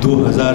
2000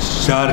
4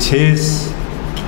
6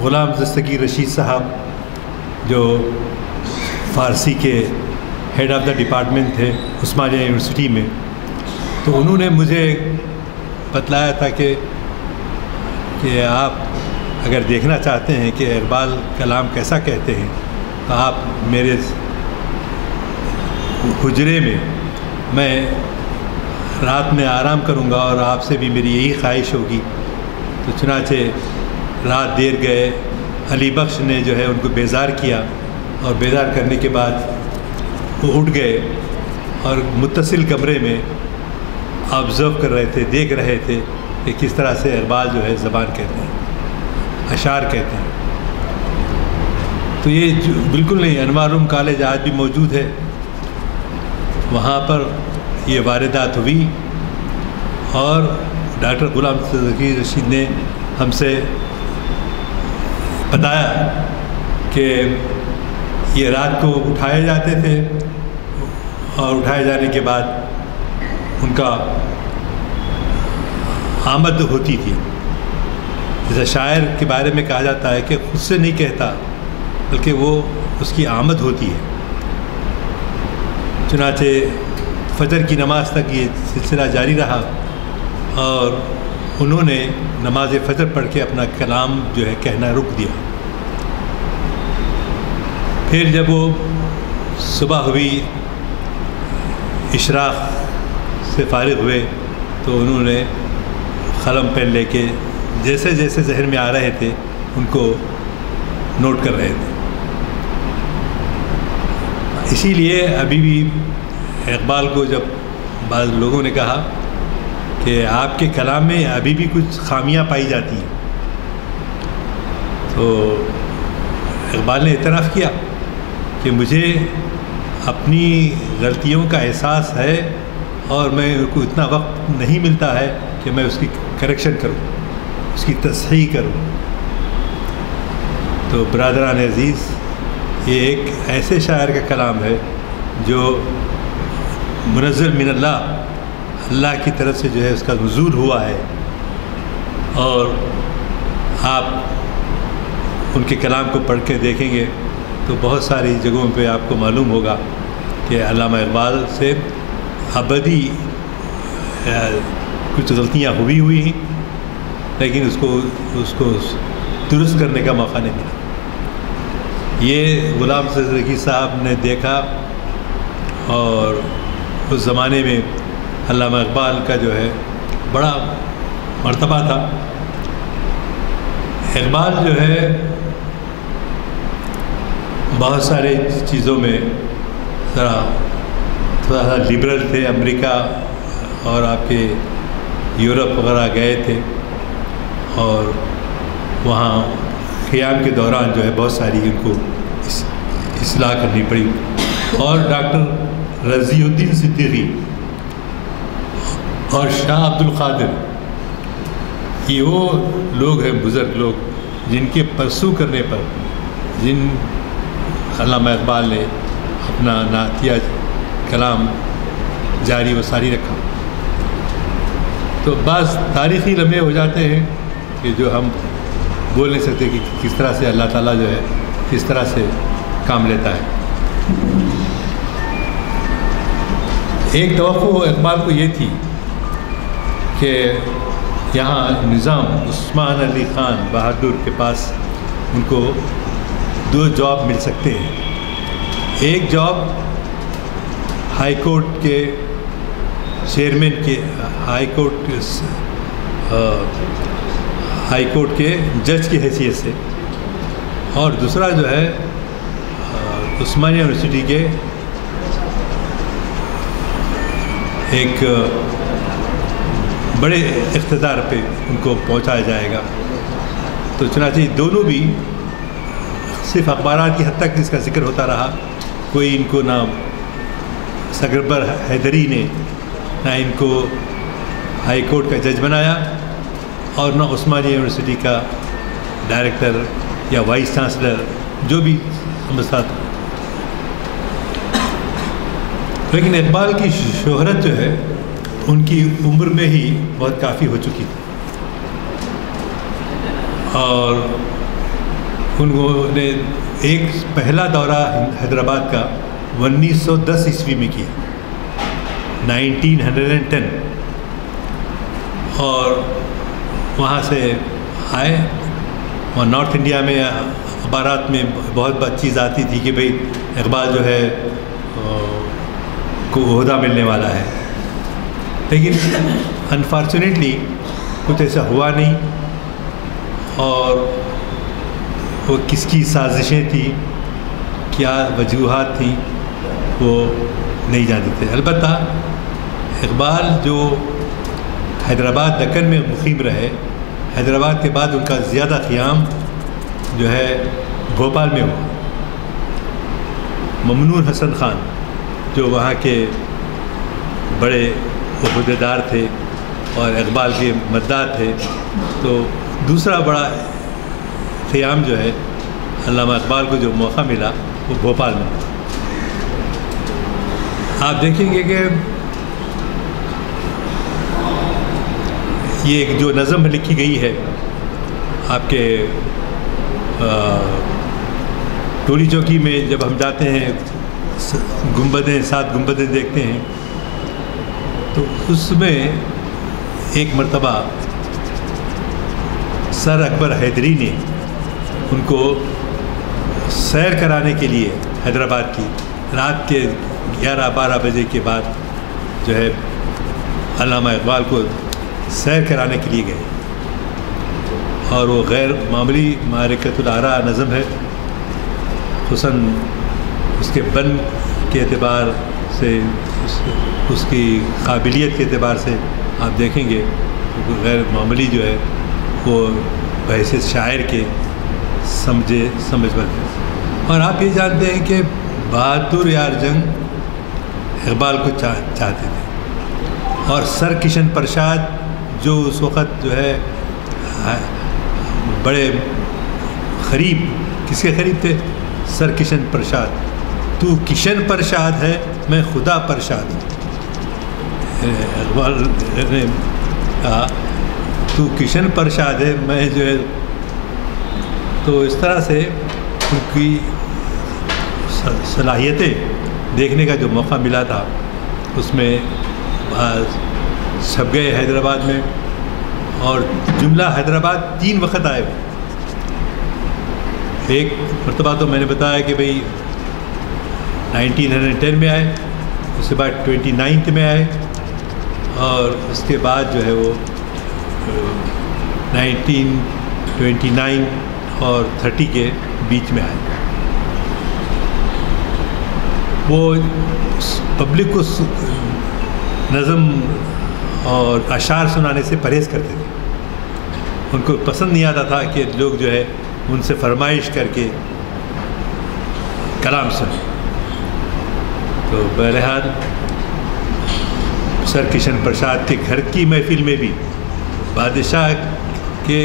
غلام دستگیر رشید صاحب جو فارسی کے ہیڈ آف دا ڈپارٹمنٹ تھے عثمانیہ یونیورسٹی میں، تو انہوں نے مجھے بتلایا تھا کہ آپ اگر دیکھنا چاہتے ہیں کہ اقبال کلام کیسا کہتے ہیں تو آپ میرے حجرے میں رات میں آرام کروں گا اور آپ سے بھی میری یہی خواہش ہوگی۔ تو چنانچہ رات دیر گئے، علی بخش نے جو ہے ان کو بیزار کیا، اور بیزار کرنے کے بعد وہ اٹھ گئے اور متصل کمرے میں آبزرو کر رہے تھے، دیکھ رہے تھے کہ کس طرح سے اقبال جو ہے زبان کہتے ہیں، اشعار کہتے ہیں۔ تو یہ بالکل نہیں، انوار العلوم کالج آج بھی موجود ہے، وہاں پر یہ واردات ہوئی، اور ڈاکٹر غلام دستگیر رشید نے ہم سے بتایا کہ یہ رات کو اٹھائے جاتے تھے، اور اٹھائے جانے کے بعد ان کا آمد ہوتی تھی۔ جیسے شاعر کے بارے میں کہا جاتا ہے کہ خود سے نہیں کہتا بلکہ وہ اس کی آمد ہوتی ہے۔ چنانچہ فجر کی نماز تک یہ سلسلہ جاری رہا، اور انہوں نے نماز فجر پڑھ کے اپنا کلام جو ہے کہنا رک دیا۔ پھر جب وہ صبح ہوئی، اشراق سے فارغ ہوئے، تو انہوں نے قلم پین لے کے جیسے جیسے ذہن میں آ رہے تھے ان کو نوٹ کر رہے تھے۔ اسی لیے ابھی بھی اقبال کو جب بعض لوگوں نے کہا کہ آپ کے کلام میں ابھی بھی کچھ خامیاں پائی جاتی ہیں، تو اقبال نے اعتراف کیا کہ مجھے اپنی غلطیوں کا احساس ہے، اور میں کو اتنا وقت نہیں ملتا ہے کہ میں اس کی کریکشن کروں، اس کی تصحیح کروں۔ تو برادران عزیز، یہ ایک ایسے شاعر کا کلام ہے جو منزل من اللہ کی طرف سے جو ہے اس کا نزول ہوا ہے، اور آپ ان کے کلام کو پڑھ کے دیکھیں گے تو بہت ساری جگہوں پہ آپ کو معلوم ہوگا کہ علامہ اقبال سے ابدی کچھ غلطیاں ہوئی ہیں، لیکن اس کو درست کرنے کا موقع نہیں ملا۔ یہ غلام دستگیر صاحب نے دیکھا، اور اس زمانے میں علامہ اقبال کا جو ہے بڑا مرتبہ تھا۔ اقبال جو ہے بہت سارے چیزوں میں ذرا تھوڑا سا لبرل تھے۔ امریکہ اور آپ کے یورپ وغیرہ گئے تھے، اور وہاں قیام کے دوران جو ہے بہت ساری ان کو اصلاح کرنی پڑی۔ اور ڈاکٹر رضی الدین صدیقی اور شاہ عبد القادر، یہ وہ لوگ ہیں، بزرگ لوگ، جن کے پرسو کرنے پر جن علامہ اقبال نے اپنا نعتیہ کلام جاری و ساری رکھا۔ تو بعض تاریخی لمحے ہو جاتے ہیں کہ جو ہم بول نہیں سکتے کہ کس طرح سے اللہ تعالیٰ جو ہے کس طرح سے کام لیتا ہے۔ ایک توقع اقبال کو یہ تھی کہ یہاں نظام عثمان علی خان بہادر کے پاس ان کو 2 جاب مل سکتے ہیں۔ ایک جاب ہائی کورٹ کے چیئرمین کے ہائی کورٹ کے جج کی حیثیت سے، اور دوسرا جو ہے عثمانیہ یونیورسٹی کے ایک بڑے اقتدار پہ ان کو پہنچایا جائے گا۔ تو چنانچہ دونوں بھی صرف اخبارات کی حد تک اس کا ذکر ہوتا رہا، کوئی ان کو نہ سکربر حیدری نے نہ ان کو ہائی کورٹ کا جج بنایا، اور نہ عثمانیہ یونیورسٹی کا ڈائریکٹر یا وائس چانسلر، جو بھی سمجھتا تھا۔ لیکن اقبال کی شہرت جو ہے ان کی عمر میں ہی بہت کافی ہو چکی تھی، اور انہوں نے ایک پہلا دورہ حیدرآباد کا 1910 عیسوی میں کیا، 1910، اور وہاں سے آئے. اور نارتھ انڈیا میں اخبارات میں بہت بات چیز آتی تھی کہ بھئی اقبال جو ہے کو عہدہ ملنے والا ہے، لیکن انفارچونیٹلی کچھ ایسا ہوا نہیں. اور وہ کس کی سازشیں تھیں، کیا وجوہات تھیں، وہ نہیں جانتے تھے. البتہ اقبال جو حیدرآباد دکن میں مقیم رہے، حیدرآباد کے بعد ان کا زیادہ قیام جو ہے بھوپال میں ہوا. ممنون حسن خان جو وہاں کے بڑے عہدیدار تھے اور اقبال کے مداح تھے، تو دوسرا بڑا قیام جو ہے علامہ اقبال کو جو موقع ملا وہ بھوپال میں. آپ دیکھیں گے کہ یہ ایک جو نظم لکھی گئی ہے آپ کے ٹولی چوکی میں، جب ہم جاتے ہیں 7 گنبدیں دیکھتے ہیں، تو اس میں ایک مرتبہ سر اکبر حیدری نے ان کو سیر کرانے کے لیے حیدرآباد کی رات کے 11-12 بجے کے بعد جو ہے علامہ اقبال کو سیر کرانے کے لیے گئے. اور وہ غیر معمولی معرکۃ الآراء نظم ہے، خصوصاً اس کے بن کے اعتبار سے، اس کی قابلیت کے اعتبار سے آپ دیکھیں گے غیر معمولی جو ہے وہ بحیثیت شاعر کے سمجھ بن. اور آپ یہ جانتے ہیں کہ بہادر یار جنگ اقبال کو چاہتے تھے، اور سر کشن پرساد جو اس وقت جو ہے بڑے قریب، کس کے قریب تھے؟ سر کشن پرساد. تو کشن پرساد ہے، میں خدا پرساد ہوں. اقبال نے کہا تو کشن پرساد ہے، میں جو ہے. تو اس طرح سے ان کی صلاحیتیں دیکھنے کا جو موقع ملا تھا، اس میں چھپ گئے حیدرآباد میں. اور جملہ حیدرآباد 3 وقت آئے. ایک مرتبہ تو میں نے بتایا کہ بھئی 1910 میں آئے، اس کے بعد 29 میں آئے، اور اس کے بعد جو ہے وہ 1929 اور 30 کے بیچ میں آئے. وہ پبلک کو نظم اور اشعار سنانے سے پرہیز کرتے تھے. ان کو پسند نہیں آتا تھا کہ لوگ جو ہے ان سے فرمائش کر کے کلام سنیں. تو بہرحال سر کشن پرساد کے گھر کی محفل میں بھی بادشاہ کے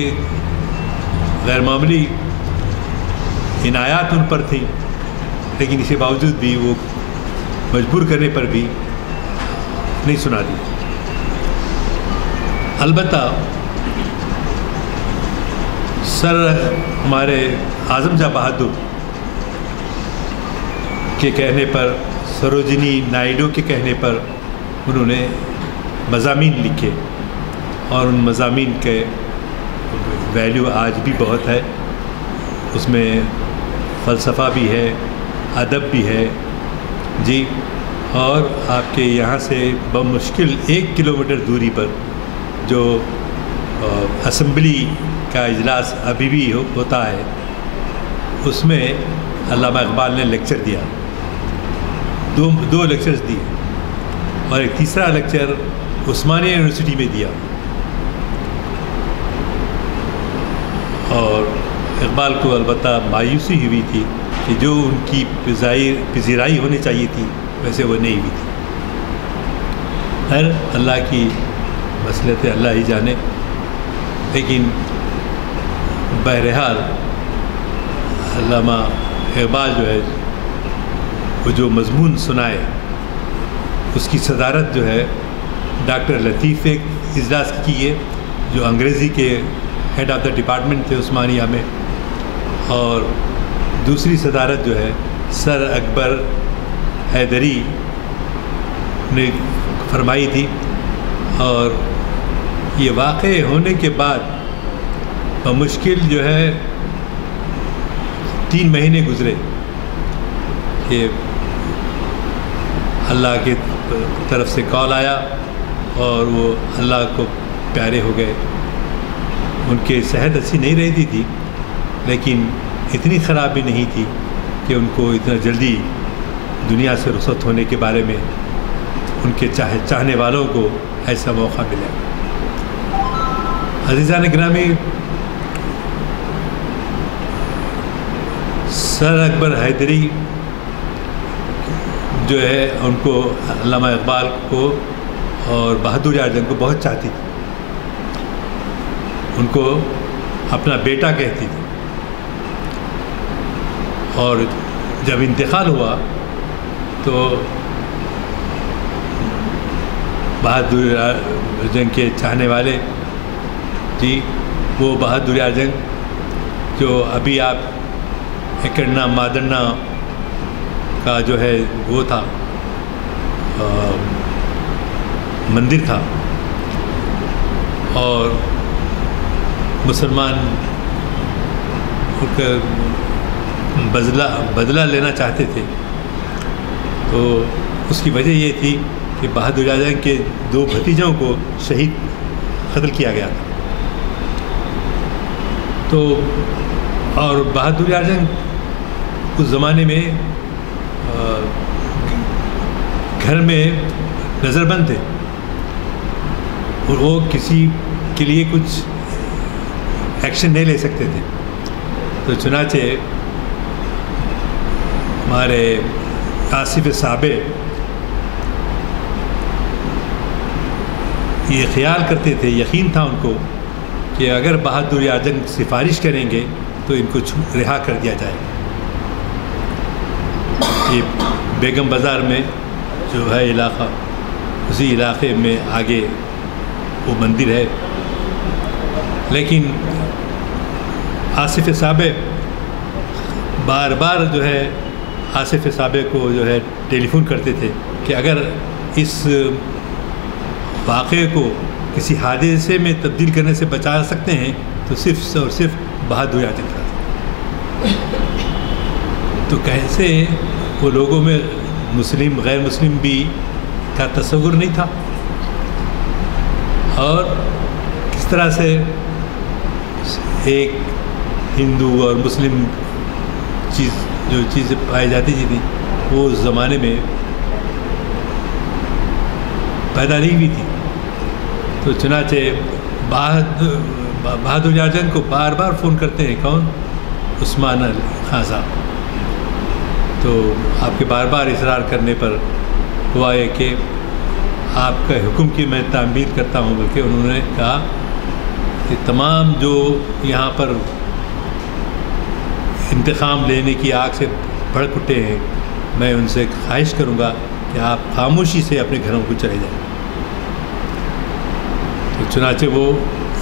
غیر معمولی عنایات ان پر تھیں، لیکن اس کے باوجود بھی وہ مجبور کرنے پر بھی نہیں سنا دی. البتہ سر ہمارے اعظم جاں بہادر کے کہنے پر، سروجنی نائیڈو کے کہنے پر انہوں نے مضامین لکھے، اور ان مضامین کے ویلیو آج بھی بہت ہے. اس میں فلسفہ بھی ہے، ادب بھی ہے جی. اور آپ کے یہاں سے بمشکل 1 کلومیٹر دوری پر جو اسمبلی کا اجلاس ابھی بھی ہوتا ہے، اس میں علامہ اقبال نے لیکچر دیا. 2 لیکچرز دیے، اور ایک تیسرا لیکچر عثمانیہ یونیورسٹی میں دیا. اور اقبال کو البتہ مایوسی ہوئی تھی کہ جو ان کی پذیرائی ہونی چاہیے تھی ویسے وہ نہیں ہوئی تھی. خیر، اللہ کی مصلحت اللہ ہی جانے. لیکن بہرحال علامہ اقبال جو ہے وہ جو مضمون سنائے، اس کی صدارت جو ہے ڈاکٹر لطیف ایک اجلاس کی ہے، جو انگریزی کے ہیڈ آف دا ڈپارٹمنٹ تھے عثمانیہ میں. اور دوسری صدارت جو ہے سر اکبر حیدری نے فرمائی تھی، اور یہ واقع ہونے کے بعد بمشکل جو ہے 3 مہینے گزرے کہ اللہ کی طرف سے کال آیا اور وہ اللہ کو پیارے ہو گئے۔ ان کی صحت اچھی نہیں رہتی تھی، لیکن اتنی خراب بھی نہیں تھی کہ ان کو اتنا جلدی دنیا سے رخصت ہونے کے بارے میں ان کے چاہنے والوں کو ایسا موقع ملا۔ عزیزان گرامی، سر اکبر حیدری جو ہے ان کو علامہ اقبال کو اور بہادر یار جنگ کو بہت چاہتی تھی، ان کو اپنا بیٹا کہتی تھی، اور جب انتقال ہوا تو بہادر یار جنگ کے چاہنے والے جی وہ بہادر یار جنگ جو ابھی آپ ایکڑنا مادرنا کا جو ہے وہ تھا مندر تھا، اور مسلمان بدلہ لینا چاہتے تھے، تو اس کی وجہ یہ تھی کہ بہادر یار جنگ کے 2 بھتیجوں کو شہید قتل کیا گیا تھا۔ تو اور بہادر یار جنگ اس زمانے میں گھر میں نظر بند تھے، اور وہ کسی کے لیے کچھ ایکشن نہیں لے سکتے تھے، تو چنانچہ ہمارے آصف صابر یہ خیال کرتے تھے، یقین تھا ان کو کہ اگر بہادر یار جنگ سفارش کریں گے تو ان کو رہا کر دیا جائے۔ یہ بیگم بازار میں جو ہے علاقہ، اسی علاقے میں آگے وہ مندر ہے، لیکن آصف صابر بار بار جو ہے آصف صابر کو جو ہے ٹیلی فون کرتے تھے کہ اگر اس واقعے کو کسی حادثے میں تبدیل کرنے سے بچا سکتے ہیں تو صرف اور صرف بہادر یار جنگ تھا۔ تو کیسے وہ لوگوں میں مسلم غیر مسلم بھی کا تصور نہیں تھا، اور کس طرح سے ایک ہندو اور مسلم جو چیزیں پائی جاتی تھیں وہ اس زمانے میں پیدا نہیں ہوئی تھی۔ تو چنانچہ بہادر یار جنگ کو بار بار فون کرتے ہیں، کون؟ عثمان علی خان صاحب۔ تو آپ کے بار بار اصرار کرنے پر ہوا ہے کہ آپ کا حکم کی میں تعمیل کرتا ہوں، بلکہ انہوں نے کہا کہ تمام جو یہاں پر انتقام لینے کی آگ سے بھڑک اٹھے ہیں، میں ان سے خواہش کروں گا کہ آپ خاموشی سے اپنے گھروں کو چلے جائیں۔ تو چنانچہ وہ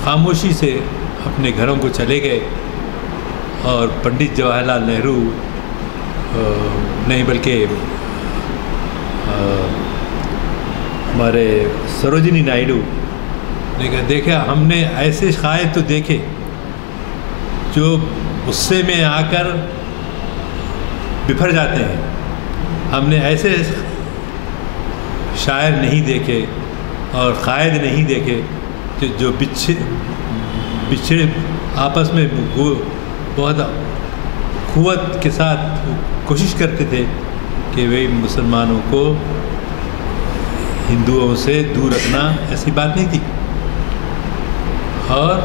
خاموشی سے اپنے گھروں کو چلے گئے، اور پنڈت جواہر لال نہرو نہیں بلکہ ہمارے سروجنی نائیڈو نے کہا، دیکھا ہم نے ایسے قائد تو دیکھے جو غصے میں آ کر بفر جاتے ہیں، ہم نے ایسے شاعر نہیں دیکھے اور قائد نہیں دیکھے جو بچھڑے آپس میں بہت قوت کے ساتھ کوشش کرتے تھے کہ وہ مسلمانوں کو ہندوؤں سے دور رکھنا ایسی بات نہیں تھی، اور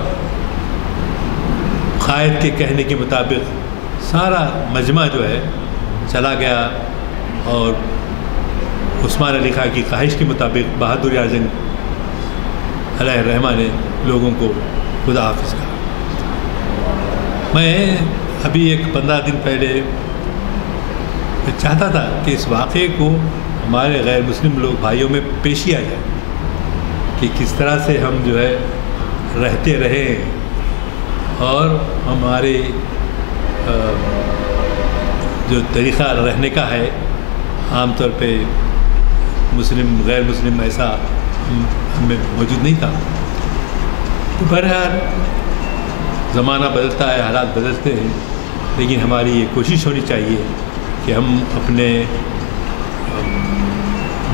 قائد کے کہنے کے مطابق سارا مجمع جو ہے چلا گیا، اور عثمان علی خان کی خواہش کے مطابق بہادر یار جنگ علیہ الرحمہ نے لوگوں کو خدا حافظ کہا۔ میں ابھی ایک 15 دن پہلے میں چاہتا تھا کہ اس واقعے کو ہمارے غیر مسلم لوگ بھائیوں میں پیش کیا جائے کہ کس طرح سے ہم جو ہے رہتے رہے، اور ہمارے جو طریقہ رہنے کا ہے عام طور پہ مسلم غیر مسلم ایسا ہمیں موجود نہیں تھا. تو بہرحال زمانہ بدلتا ہے، حالات بدلتے ہیں، لیکن ہماری یہ کوشش ہونی چاہیے کہ ہم اپنے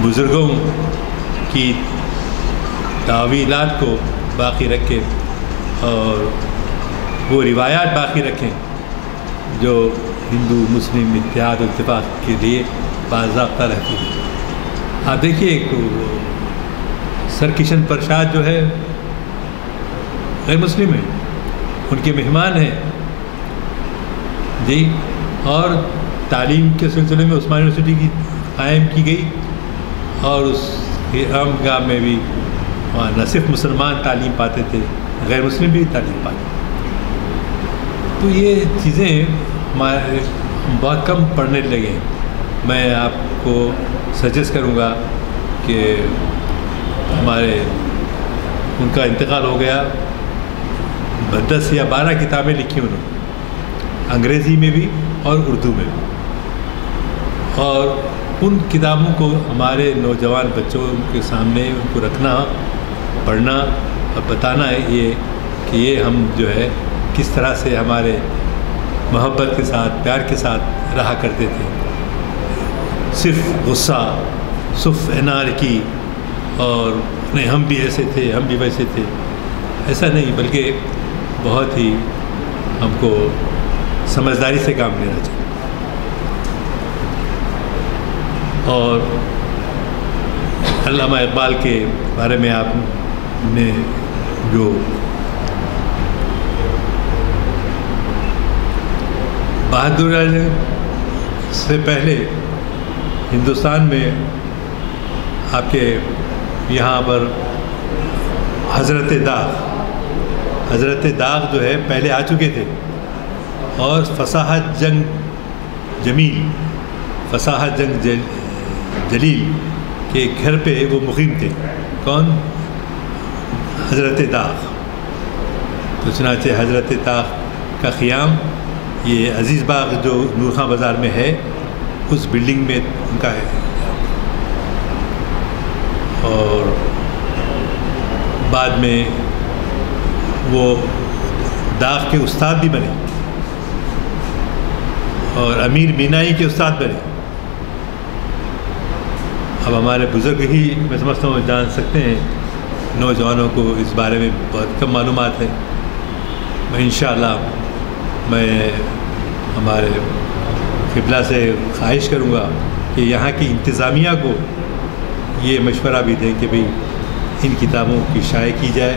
بزرگوں کی تعویلات کو باقی رکھیں اور وہ روایات باقی رکھیں جو ہندو مسلم اتحاد و اتفاق کے لیے باضابطہ رہتی ہے. آپ دیکھیے سر کشن پرساد جو ہے غیر مسلم ہیں، ان کے مہمان ہیں جی، اور تعلیم کے سلسلے میں عثمانی یونیورسٹی کی قائم کی گئی اور اس عام گاہ میں بھی وہاں نہ صرف مسلمان تعلیم پاتے تھے، غیر مسلم بھی تعلیم پاتے. تو یہ چیزیں ہمارے بہت کم پڑھنے لگے ہیں. میں آپ کو سجیسٹ کروں گا کہ ہمارے ان کا انتقال ہو گیا، 10 یا 12 کتابیں لکھی انہوں نے، انگریزی میں بھی اور اردو میں بھی، اور ان کتابوں کو ہمارے نوجوان بچوں کے سامنے ان کو رکھنا، پڑھنا اور بتانا ہے یہ کہ یہ ہم جو ہے کس طرح سے ہمارے محبت کے ساتھ پیار کے ساتھ رہا کرتے تھے. صرف غصہ، صرف انارکی اور نہیں ہم بھی ایسے تھے ہم بھی ویسے تھے، ایسا نہیں، بلکہ بہت ہی ہم کو سمجھداری سے کام لینا چاہیے. اور علامہ اقبال کے بارے میں آپ نے جو بہادر سے پہلے ہندوستان میں آپ کے یہاں پر حضرت داغ جو ہے پہلے آ چکے تھے، اور فصاحت جنگ جلیل کے گھر پہ وہ مقیم تھے. کون؟ حضرت داغ. تو چنانچہ حضرت داغ کا قیام یہ عزیز باغ جو نور خاں بازار میں ہے اس بلڈنگ میں ان کا ہے، اور بعد میں وہ داغ کے استاد بھی بنے اور امیر مینائی کے استاد بنے. اب ہمارے بزرگ ہی میں سمجھتا ہوں جان سکتے ہیں، نوجوانوں کو اس بارے میں بہت کم معلومات ہے. میں انشاءاللہ میں ہمارے قبلہ سے خواہش کروں گا کہ یہاں کی انتظامیہ کو یہ مشورہ بھی دیں کہ بھئی ان کتابوں کی شائع کی جائے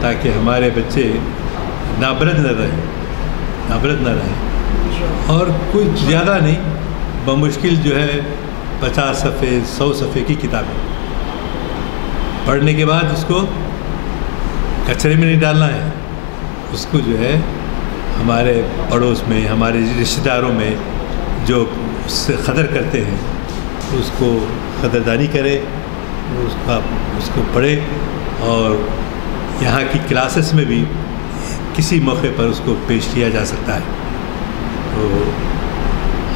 تاکہ ہمارے بچے نابرد نہ رہیں. اور کچھ زیادہ نہیں، بمشکل جو ہے 50 صفحے 100 صفحے کی کتابیں پڑھنے کے بعد اس کو کچرے میں نہیں ڈالنا ہے، اس کو جو ہے ہمارے پڑوس میں ہمارے رشتہ داروں میں جو اس سے قدر کرتے ہیں اس کو قدردانی کرے، اس کو پڑھے، اور یہاں کی کلاسز میں بھی کسی موقع پر اس کو پیش کیا جا سکتا ہے. تو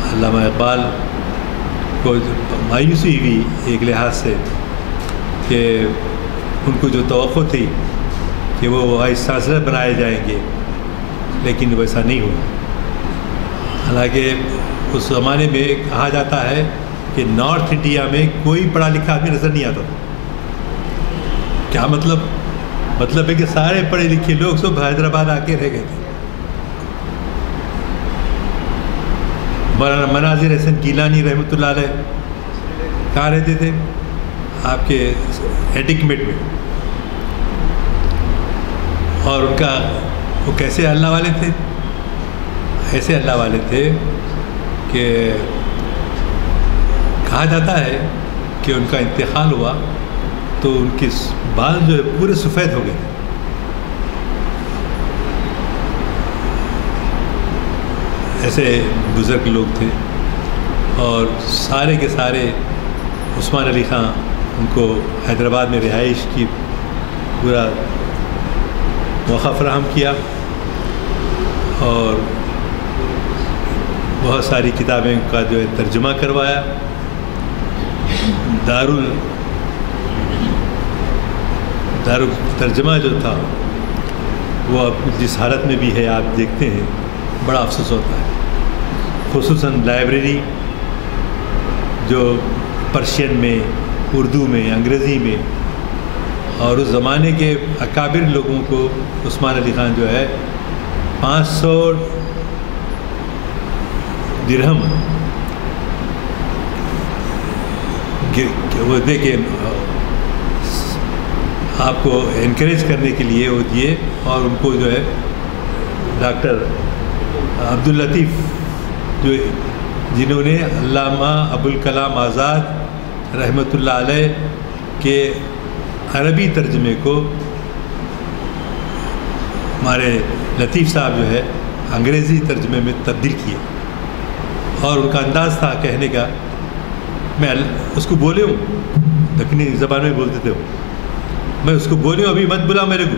علامہ اقبال کو مایوسی ہوئی ایک لحاظ سے کہ ان کو جو توقع تھی کہ وہ وائس چانسلر بنائے جائیں گے، لیکن ویسا نہیں ہوا. حالانکہ اس زمانے میں کہا جاتا ہے کہ نارتھ انڈیا میں کوئی پڑھا لکھا آدمی نظر نہیں آتا. کیا مطلب ہے کہ سارے پڑھے لکھے لوگ سب حیدرآباد آ کے رہ گئے تھے. مولانا مناظر حسن گیلانی رحمۃ اللہ علیہ کہاں رہتے تھے؟ آپ کے ایڈکمیٹ میں. اور ان کا وہ کیسے اللہ والے تھے؟ ایسے اللہ والے تھے کہ کہا جاتا ہے کہ ان کا انتقال ہوا تو ان کے بال جو ہے پورے سفید ہو گئے تھے. ایسے بزرگ لوگ تھے، اور سارے کے سارے عثمان علی خاں ان کو حیدرآباد میں رہائش کی پورا موقع فراہم کیا، اور بہت ساری کتابیں کا جو ہے ترجمہ کروایا. دار ترجمہ جو تھا وہ اب جس حالت میں بھی ہے آپ دیکھتے ہیں بڑا افسوس ہوتا ہے. خصوصاً لائبریری جو پرشین میں، اردو میں، انگریزی میں، اور اس زمانے کے اکابر لوگوں کو عثمان علی خان جو ہے 500 درہم وہ دے کے آپ کو انکریج کرنے کے لیے وہ دیے، اور ان کو جو ہے ڈاکٹر عبداللطیف جو جنہوں نے علامہ ابوالکلام آزاد رحمۃ اللہ علیہ کے عربی ترجمے کو ہمارے لطیف صاحب جو ہے انگریزی ترجمے میں تبدیل کیے. اور ان کا انداز تھا کہنے کا، میں اس کو بولے ہوں دکنی زبان میں بولتے تھے، میں اس کو بولے ہوں ابھی مت بلا میرے کو.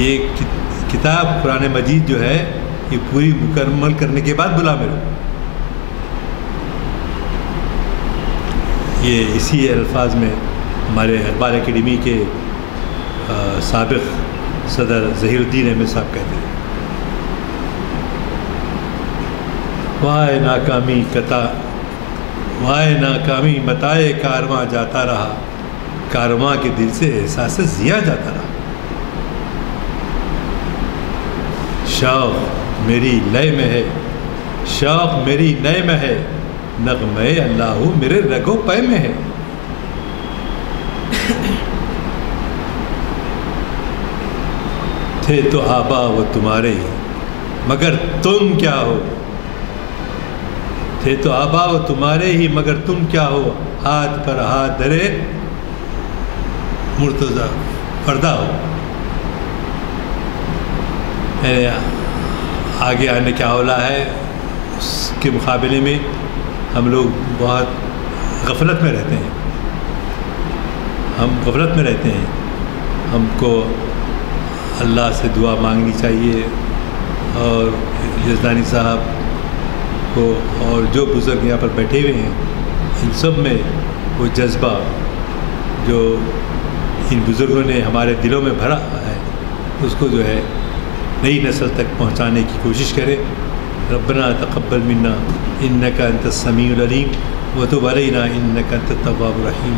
یہ کتاب قرآن مجید جو ہے یہ پوری مکمل کرنے کے بعد بلا میرے کو. یہ اسی الفاظ میں ہمارے اقبال اکیڈمی کے سابق صدر ظہیر الدین احمد صاحب کہتے ہیں، وائے ناکامی متائے کارواں جاتا رہا، کارواں کے دل سے احساس ضیاء جاتا رہا. شوق میری لئے میں ہے، شوق میری نئے میں ہے، نغمے اللہ میرے رگو پے میں ہے. تھے تو آبا وہ تمہارے ہی مگر تم کیا ہو، تھے تو آبا وہ تمہارے ہی مگر تم کیا ہو، ہاتھ پر ہاتھ دھرے مرتضی فردا ہو. میرے آگے آنے کا حوالہ ہے، اس کے مقابلے میں ہم لوگ بہت غفلت میں رہتے ہیں. ہم کو اللہ سے دعا مانگنی چاہیے، اور یزدانی صاحب کو اور جو بزرگ یہاں پر بیٹھے ہوئے ہیں ان سب میں وہ جذبہ جو ان بزرگوں نے ہمارے دلوں میں بھرا ہے اس کو جو ہے نئی نسل تک پہنچانے کی کوشش کرے. ربنا تقبل منا انک انت السمیع العلیم وتب علینا انک انت التواب الرحیم.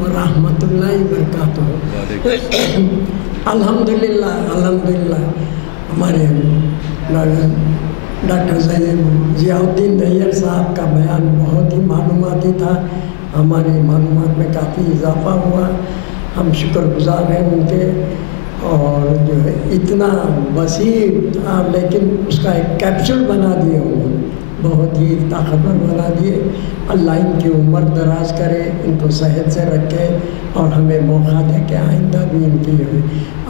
ورحمۃ اللہ وبرکاتہ. الحمدللہ ہمارے ڈاکٹر ضیاء الدین نیر صاحب کا بیان بہت ہی معلوماتی تھا، ہماری معلومات میں کافی اضافہ ہوا. ہم شکر گزار ہیں ان کے، اور جو ہے اتنا وسیع تھا لیکن اس کا ایک کیپسول بنا دیے انہوں نے، بہت ہی طاقتور بنا دیے. اللہ ان کی عمر دراز کرے، ان کو صحت سے رکھے، اور ہمیں موقع دے کہ آئندہ بھی ان کی ہوئے.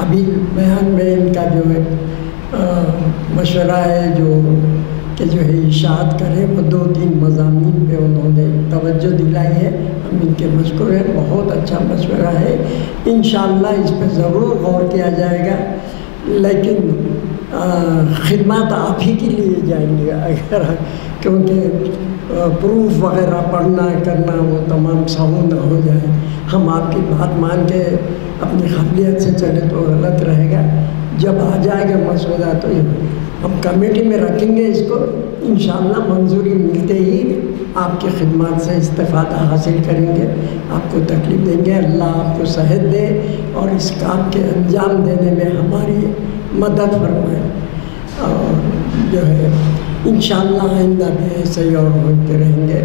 ابھی بیان میں ان کا جو ہے مشورہ ہے جو ہے اشاعت کرے، وہ 2-3 مضامین پہ انہوں نے توجہ دلائی ہے. ہم ان کے مشکور ہیں، بہت اچھا مشورہ ہے. انشاءاللہ اس پہ ضرور غور کیا جائے گا، لیکن خدمات آپ ہی کے لیے جائیں گے اگر، کیونکہ پروف وغیرہ پڑھنا کرنا وہ تمام سہو نہ ہو جائے. ہم آپ کی بات مان کے اپنی قابلیت سے چلے تو غلط رہے گا. جب آ جائے گا مسودہ تو ہم کمیٹی میں رکھیں گے اس کو، انشاءاللہ منظوری ملتے ہی آپ کی خدمات سے استفادہ حاصل کریں گے، آپ کو تکلیف دیں گے. اللہ آپ کو صحت دے اور اس کام کے انجام دینے میں ہماری مدد فرمائے. اور جو ہے انشاءاللہ آئندہ بھی ایسے ہی اور ہوتے رہیں گے.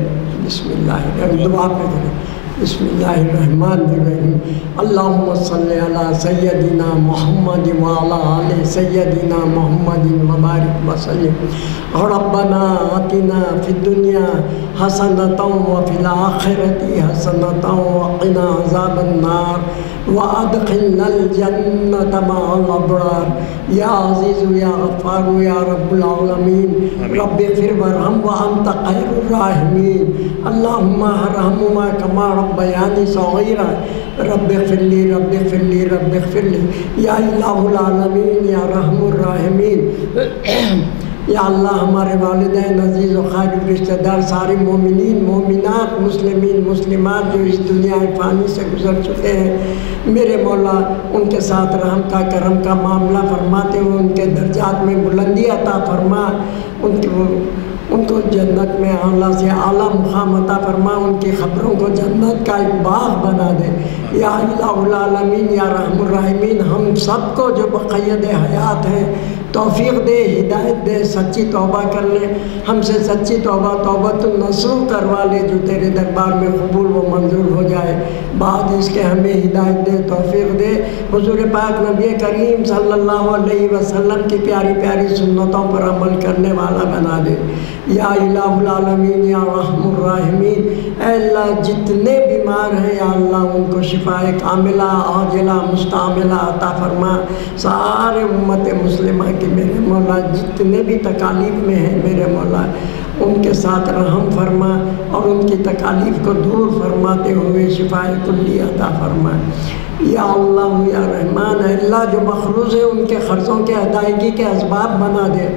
بسم اللہ دعا پہ کریں. بسم اللہ الرحمن الرحیم. اللہم صلی علی سیدنا محمد وعلی آل سیدنا محمد وبارک وسلم. ربنا آتنا فی الدنیا حسنۃ وفی الآخرۃ حسنۃ وقنا عذاب النار وادخلنا الجنۃ مع الابرار. یا عزیز یا غفار یا رب العالمین، رب اغفر وارحم وانت خیر الراحمین. اللہم ارحمہما کما ربیانی صغیرا. رب اغفر لی رب اغفر لی رب اغفر لی، یا الہ العالمین یا رحم الراحمین، یا اللہ ہمارے والدین عزیز و قریب رشتہ دار سارے مومنین مومنات مسلمین مسلمات جو اس دنیا فانی سے گزر چکے ہیں، میرے مولا ان کے ساتھ رحم کا کرم کا معاملہ فرماتے ہوئے ان کے درجات میں بلندی عطا فرما، ان کو جنت میں اعلیٰ سے اعلیٰ مقام عطا فرما، ان کی خبروں کو جنت کا ایک باغ بنا دے، یا الہ العالمین یا رحم الراحمین ہم سب کو جو بقید حیات ہیں توفیق دے، ہدایت دے، سچی توبہ کر لے، ہم سے سچی توبۃ النصوح کروا لے جو تیرے دربار میں قبول و منظور ہو جائے، بعد اس کے ہمیں ہدایت دے، توفیق دے، حضور پاک نبی کریم صلی اللہ علیہ وسلم کی پیاری پیاری سنتوں پر عمل کرنے والا بنا دے، یا الہ العالمین یا رحم الراحمین، اے اللہ جتنے بیمار ہیں یا اللہ ان کو شفاء کاملہ عاجلہ مستعملہ عطا فرما، سارے امت مسلمہ کہ میرے مولا جتنے بھی تکالیف میں ہیں میرے مولا ان کے ساتھ رحم فرما اور ان کی تکالیف کو دور فرماتے ہوئے شفاء کلی عطا فرما، یا اللہ یا رحمان، اے اللہ جو مخلوص ہے ان کے قرضوں کے ادائیگی کے اسباب بنا دے،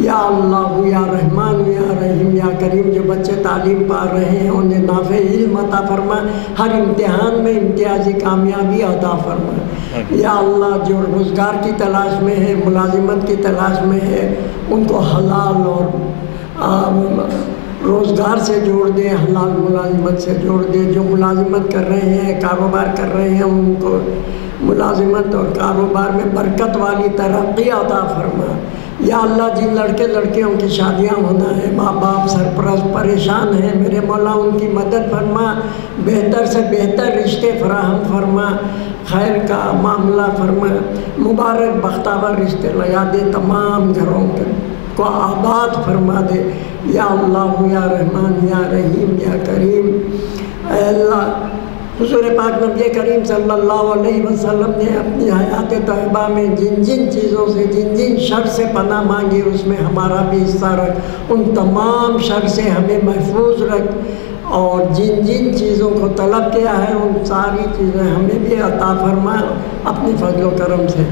یا اللہ یا رحمان یا رحیم یا کریم، جو بچے تعلیم پا رہے ہیں انہیں نافع علم عطا فرما، ہر امتحان میں امتیازی کامیابی عطا فرما، یا اللہ جو روزگار کی تلاش میں ہے ملازمت کی تلاش میں ہے ان کو حلال اور روزگار سے جوڑ دے، حلال ملازمت سے جوڑ دے، جو ملازمت کر رہے ہیں کاروبار کر رہے ہیں ان کو ملازمت اور کاروبار میں برکت والی ترقی عطا فرما، یا اللہ جن لڑکے لڑکیوں کی شادیاں ہونا ہے ماں باپ سرپرست پریشان ہیں میرے مولا ان کی مدد فرما، بہتر سے بہتر رشتے فراہم فرما، خیر کا معاملہ فرما، مبارک بختاور رشتے لگا دے، تمام گھروں کو آباد فرما دے، یا اللہ یا رحمان یا رحیم یا کریم، اے اللہ حضور پاک نبی کریم صلی اللہ علیہ وسلم نے اپنی حیات طیبہ میں جن جن چیزوں سے جن جن شر سے پناہ مانگی اس میں ہمارا بھی حصہ رکھ، ان تمام شر سے ہمیں محفوظ رکھ، اور جن جن چیزوں کو طلب کیا ہے ان ساری چیزیں ہمیں بھی عطا فرما اپنی فضل و کرم سے،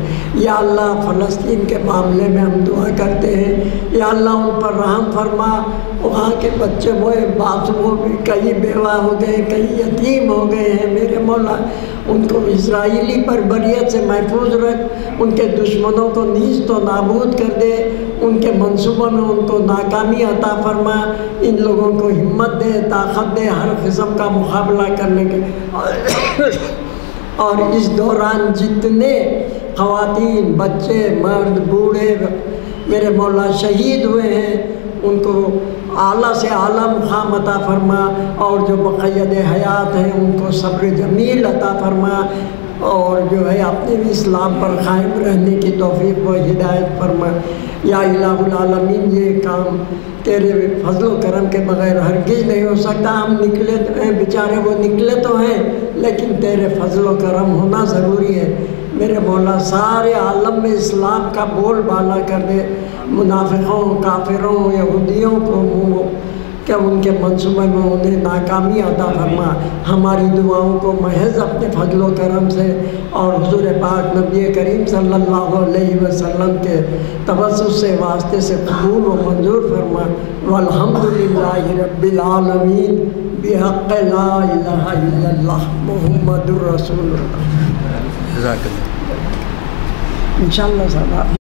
یا اللہ فلسطین کے معاملے میں ہم دعا کرتے ہیں، یا اللہ ان پر رحم فرما، وہاں کے بچے وہ معصوم بھی کئی بیوہ ہو گئے کئی یتیم ہو گئے ہیں میرے مولا، ان کو اسرائیلی بربریت سے محفوظ رکھ، ان کے دشمنوں کو نیست و نابود کر دے، ان کے منصوبوں میں ان کو ناکامی عطا فرما، ان لوگوں کو ہمت دے طاقت دے ہر قسم کا مقابلہ کرنے کے، اور اس دوران جتنے خواتین بچے مرد بوڑھے میرے مولا شہید ہوئے ہیں ان کو اعلیٰ سے اعلیٰ مقام عطا فرما، اور جو بقید حیات ہیں ان کو صبر جمیل عطا فرما، اور جو ہے اپنے بھی اسلام پر قائم رہنے کی توفیق و ہدایت فرما، یا الہ العالمین یہ کام تیرے فضل و کرم کے بغیر ہرگز نہیں ہو سکتا، ہم نکلے ہیں بیچارے وہ نکلے تو ہیں لیکن تیرے فضل و کرم ہونا ضروری ہے میرے مولا، سارے عالم میں اسلام کا بول بالا کر دے، منافقوں کافروں یہودیوں کو کہ ان کے منصوبے میں انہیں ناکامی عطا فرما، ہماری دعاؤں کو محض اپنے فضل و کرم سے اور حضور پاک نبی کریم صلی اللہ علیہ وسلم کے توسط سے واسطے سے قبول و منظور فرما، والحمدللہ رب العالمین بحق لا الہ الا اللہ محمد الرسول اللہ۔ جزاک اللہ۔ انشاءاللہ صاحب